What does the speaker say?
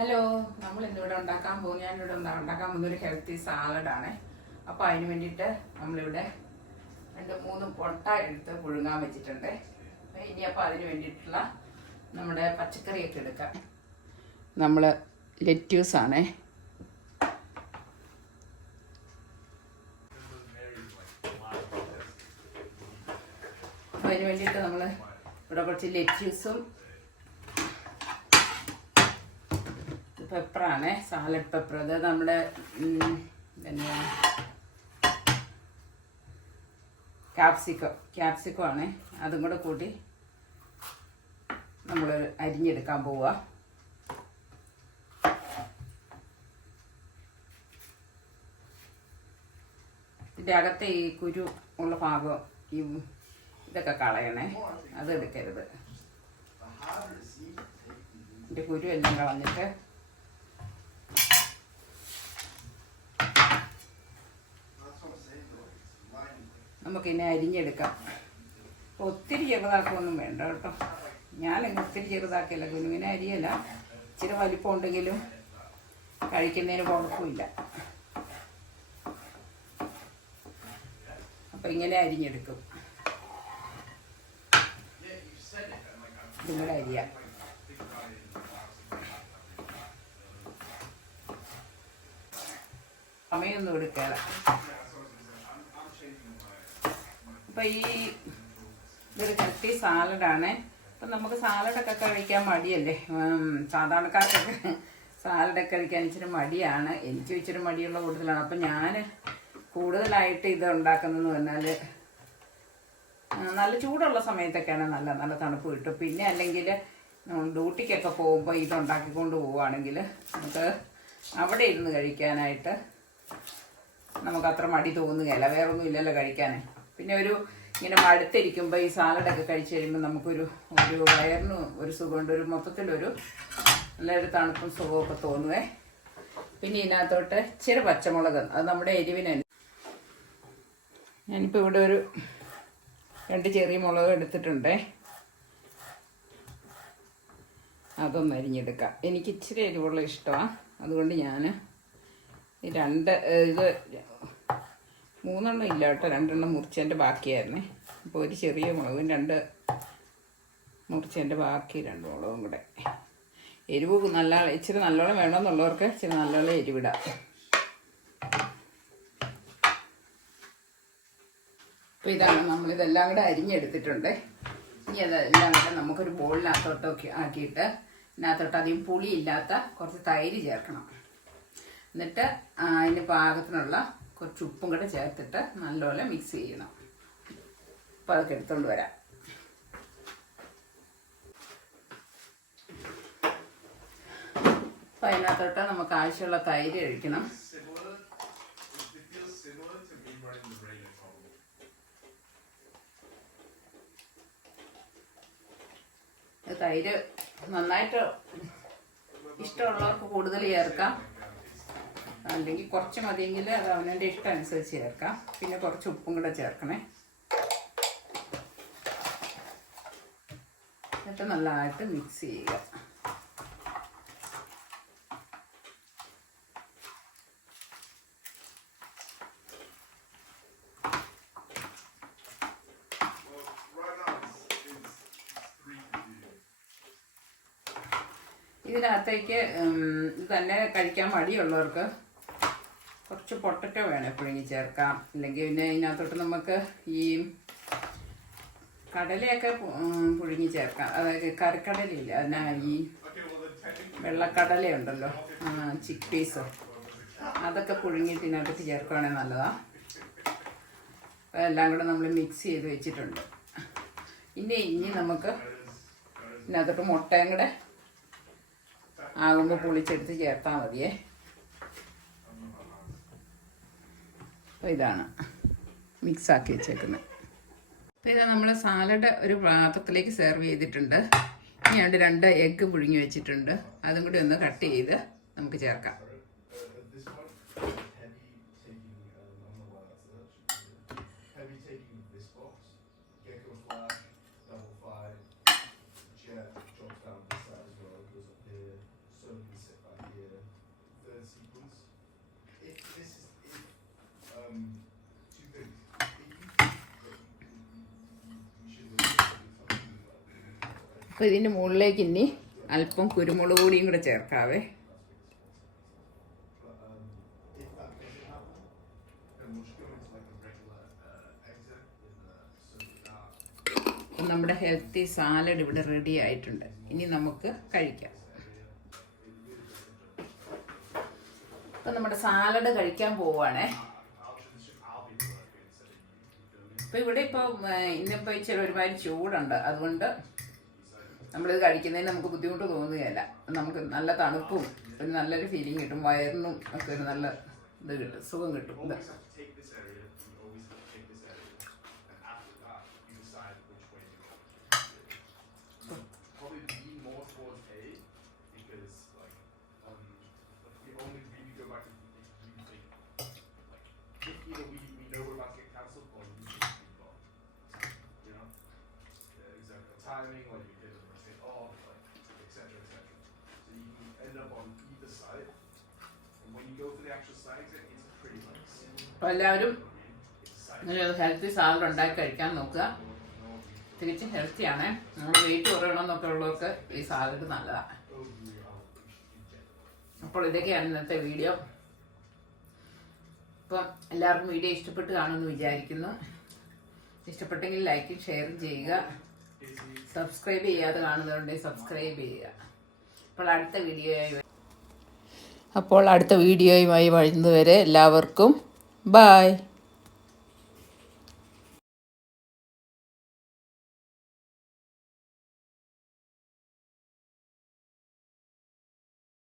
Hello, നമ്മൾ ഇന്നിവിടെ ഞാനിവിടെ ഉണ്ടാക്കാൻ പോകുന്ന ഒരു ഹെൽത്തി സാലഡാണ്. അപ്പോൾ അതിന് വേണ്ടിയിട്ട് നമ്മളിവിടെ 2-3 പൊട്ട എടുത്ത് പുഴുങ്ങാൻ വെച്ചിട്ടുണ്ട്. ഇനി അപ്പോൾ അതിന് വേണ്ടിയിട്ടുള്ള നമ്മുടെ പച്ചക്കറിയൊക്കെ എടുക്കാം. നമ്മൾ ലെറ്റ്യൂസാണേ. അപ്പോൾ അതിന് വേണ്ടിയിട്ട് നമ്മൾ ഇവിടെ കുറച്ച് ലെറ്റ്യൂസും പെപ്പറാണ്, സാലഡ് പെപ്പർ. അത് നമ്മുടെ ക്യാപ്സിക്കം ആണ്. അതും കൂടെ കൂട്ടി നമ്മൾ അരിഞ്ഞെടുക്കാൻ പോവുക. ഇതിൻ്റെ അകത്തെ ഈ കുരു ഉള്ള ഭാഗം ഇതൊക്കെ കളയണേ, അത് എടുക്കരുത്. ഇതിൻ്റെ കുരു എല്ലാം കളഞ്ഞിട്ട് നമുക്കിന്നെ അരിഞ്ഞെടുക്കാം. ഒത്തിരി ചെറുതാക്കൊന്നും വേണ്ട കേട്ടോ. ഞാനിങ്ങനെ ഒത്തിരി ചെറുതാക്കില്ല, കുനുവിനെ അരിയല്ല. ഇച്ചിരി വലിപ്പം ഉണ്ടെങ്കിലും കഴിക്കുന്നതിന് കുഴപ്പമില്ല. അപ്പം ഇങ്ങനെ അരിഞ്ഞെടുക്കും. ഇതും അരിയാം. സമയമൊന്നും എടുക്കാല. അപ്പം ഇതൊരു ഹെൽത്തി സാലഡാണ്. അപ്പം നമുക്ക് സാലഡൊക്കെ കഴിക്കാൻ മടിയല്ലേ, സാധാരണക്കാർക്കൊക്കെ സാലഡൊക്കെ കഴിക്കാൻ ഇച്ചിരി മടിയാണ്. എനിക്ക് ഇച്ചിരി മടിയുള്ള കൂടുതലാണ്. അപ്പം ഞാൻ കൂടുതലായിട്ട് ഇത് ഉണ്ടാക്കുന്നതെന്ന് പറഞ്ഞാൽ നല്ല ചൂടുള്ള സമയത്തൊക്കെയാണ് നല്ല തണുപ്പ് കിട്ടും. പിന്നെ അല്ലെങ്കിൽ ഡ്യൂട്ടിക്കൊക്കെ പോകുമ്പോൾ ഇതുണ്ടാക്കിക്കൊണ്ട് പോവുകയാണെങ്കിൽ നമുക്ക് അവിടെ ഇരുന്ന് കഴിക്കാനായിട്ട് നമുക്കത്ര മടി തോന്നുകയില്ല. വേറൊന്നും ഇല്ലല്ലോ കഴിക്കാൻ. പിന്നെ ഇങ്ങനെ മടുത്തിരിക്കുമ്പോൾ ഈ സാലഡൊക്കെ കഴിച്ച് കഴിയുമ്പോൾ നമുക്കൊരു വയറിന് ഒരു സുഖമുണ്ട്, ഒരു മൊത്തത്തിലൊരു നല്ലൊരു തണുപ്പും സുഖമൊക്കെ തോന്നുവേ. പിന്നെ ഇതിനകത്തോട്ട് ഇച്ചിരി പച്ചമുളക്, അത് നമ്മുടെ എരിവിന്. ഞാനിപ്പോൾ ഇവിടെ 2 ചെറിയ മുളക് എടുത്തിട്ടുണ്ടേ. അതൊന്ന് അരിഞ്ഞെടുക്കാം. എനിക്ക് ഇച്ചിരി എരിവുള്ള ഇഷ്ടമാണ്. അതുകൊണ്ട് ഞാൻ ഇത് 3 ഇല്ല കേട്ടോ, 2 മുറിച്ചതിൻ്റെ ബാക്കിയായിരുന്നേ. അപ്പോൾ ഒരു ചെറിയ മുളകും 2 മുറിച്ചതിൻ്റെ ബാക്കി 2 മുളകും കൂടെ. എരിവ് ഇച്ചിരി നല്ലോണം വേണമെന്നുള്ളവർക്ക് ഇച്ചിരി നല്ലോണം എരിവിടാം. അപ്പോൾ ഇതാണ് നമ്മളിതെല്ലാം കൂടെ അരിഞ്ഞെടുത്തിട്ടുണ്ട്. ഇനി അതെല്ലാം കൂടെ നമുക്കൊരു ബോളിനകത്തോട്ടൊക്കെ ആക്കിയിട്ട് ഇതിനകത്തോട്ട് അധികം പുളിയില്ലാത്ത കുറച്ച് തൈര് ചേർക്കണം. എന്നിട്ട് അതിന് പാകത്തിനുള്ള കുറച്ച് ഉപ്പും കൂടെ ചേർത്തിട്ട് നല്ലപോലെ മിക്സ് ചെയ്യണം. അപ്പോൾ അതൊക്കെ എടുത്തുകൊണ്ട് വരാം. അപ്പോൾ അതിനകത്തോട്ട് നമുക്ക് ആവശ്യമുള്ള തൈര് ഒഴിക്കണം. തൈര് നന്നായിട്ട് ഇഷ്ടമുള്ളവർക്ക് കൂടുതൽ ചേർക്കാം, അല്ലെങ്കിൽ കുറച്ച് മതിയെങ്കിൽ അത് അവനവൻ്റെ ഇഷ്ടം അനുസരിച്ച് ചേർക്കാം. പിന്നെ കുറച്ച് ഉപ്പും കൂടെ ചേർക്കണേ. എന്നിട്ട് നല്ലതായിട്ട് മിക്സ് ചെയ്യുക. ഇതിനകത്തേക്ക് ഇത് തന്നെ കഴിക്കാൻ മടിയുള്ളവർക്ക് കുറച്ച് പൊട്ടറ്റോ വേണം പുഴുങ്ങി ചേർക്കാം. അല്ലെങ്കിൽ പിന്നെ ഇതിനകത്തോട്ട് നമുക്ക് ഈ കടലയൊക്കെ പുഴുങ്ങി ചേർക്കാം. അതായത് കറിക്കടലയില്ല, അതിനാ ഈ വെള്ളക്കടലയുണ്ടല്ലോ, ചിക്ക് പീസ്, അതൊക്കെ പുഴുങ്ങിയിട്ട് ഇതിനകത്ത് ചേർക്കുകയാണെങ്കിൽ നല്ലതാണ്. അപ്പോൾ എല്ലാം കൂടെ നമ്മൾ മിക്സ് ചെയ്ത് വെച്ചിട്ടുണ്ട്. ഇനി നമുക്ക് ഇതിനകത്തോട്ട് മുട്ടയും കൂടെ ആകുമ്പോൾ പൊളിച്ചെടുത്ത് ചേർത്താൽ മതിയേ. അപ്പോൾ ഇതാണ് മിക്സാക്കി വെച്ചേക്കുന്നത്. അപ്പോൾ ഇത് നമ്മൾ സാലഡ് ഒരു പാത്രത്തിലേക്ക് സെർവ് ചെയ്തിട്ടുണ്ട്. ഇനി 2 എഗ്ഗ് പുഴുങ്ങി വെച്ചിട്ടുണ്ട്. അതും കൂടി ഒന്ന് കട്ട് ചെയ്ത് നമുക്ക് ചേർക്കാം. അപ്പോൾ ഇതിൻ്റെ മുകളിലേക്ക് ഇനി അല്പം കുരുമുളക് പൊടിയും കൂടെ ചേർക്കാവേ. അപ്പം നമ്മുടെ ഹെൽത്തി സാലഡ് ഇവിടെ റെഡി ആയിട്ടുണ്ട്. ഇനി നമുക്ക് കഴിക്കാം. അപ്പം നമ്മുടെ സാലഡ് കഴിക്കാൻ പോവുകയാണേ. അപ്പോൾ ഇവിടെ ഇപ്പോൾ ഇന്നിപ്പോൾ ഇച്ചിരി ഒരുമാതിരി ചൂടുണ്ട്, അതുകൊണ്ട് നമ്മളിത് കഴിക്കുന്നതിന് നമുക്ക് ബുദ്ധിമുട്ട് തോന്നുകയില്ല. നമുക്ക് നല്ല തണുപ്പും ഒരു നല്ലൊരു ഫീലിംഗ് കിട്ടും, വയറിനും ഒക്കെ ഒരു നല്ല ഇത് കിട്ടും, സുഖം കിട്ടും. ഇത് timing, or you can take off, like, etc., etc. So you can end up on either side. And when you go for the actual side exit, it's pretty nice. അപ്പോൾ എല്ലാവരും ഇങ്ങനെ ഒരു ഹെൽത്തി സാലഡ് ഉണ്ടാക്കി കഴിക്കാൻ നോക്കുക. തികച്ചും ഹെൽത്തിയാണ്. നമ്മൾ വെയിറ്റ് കുറയണമെന്നൊക്കെ ഉള്ളവർക്ക് ഈ സാലഡ് നല്ലതാണ്. അപ്പോൾ ഇതൊക്കെയാണ് ഇന്നത്തെ വീഡിയോ. അപ്പം എല്ലാവർക്കും വീഡിയോ ഇഷ്ടപ്പെട്ട് കാണുമെന്ന് വിചാരിക്കുന്നു. ഇഷ്ടപ്പെട്ടെങ്കിൽ ലൈക്കും ഷെയറും ചെയ്യുക. സബ്സ്ക്രൈബ് ചെയ്യാതെ കാണുന്നതുകൊണ്ട് സബ്സ്ക്രൈബ് ചെയ്യുക. അപ്പോൾ അടുത്ത വീഡിയോയുമായി വരുന്നതുവരെ എല്ലാവർക്കും ബായ്.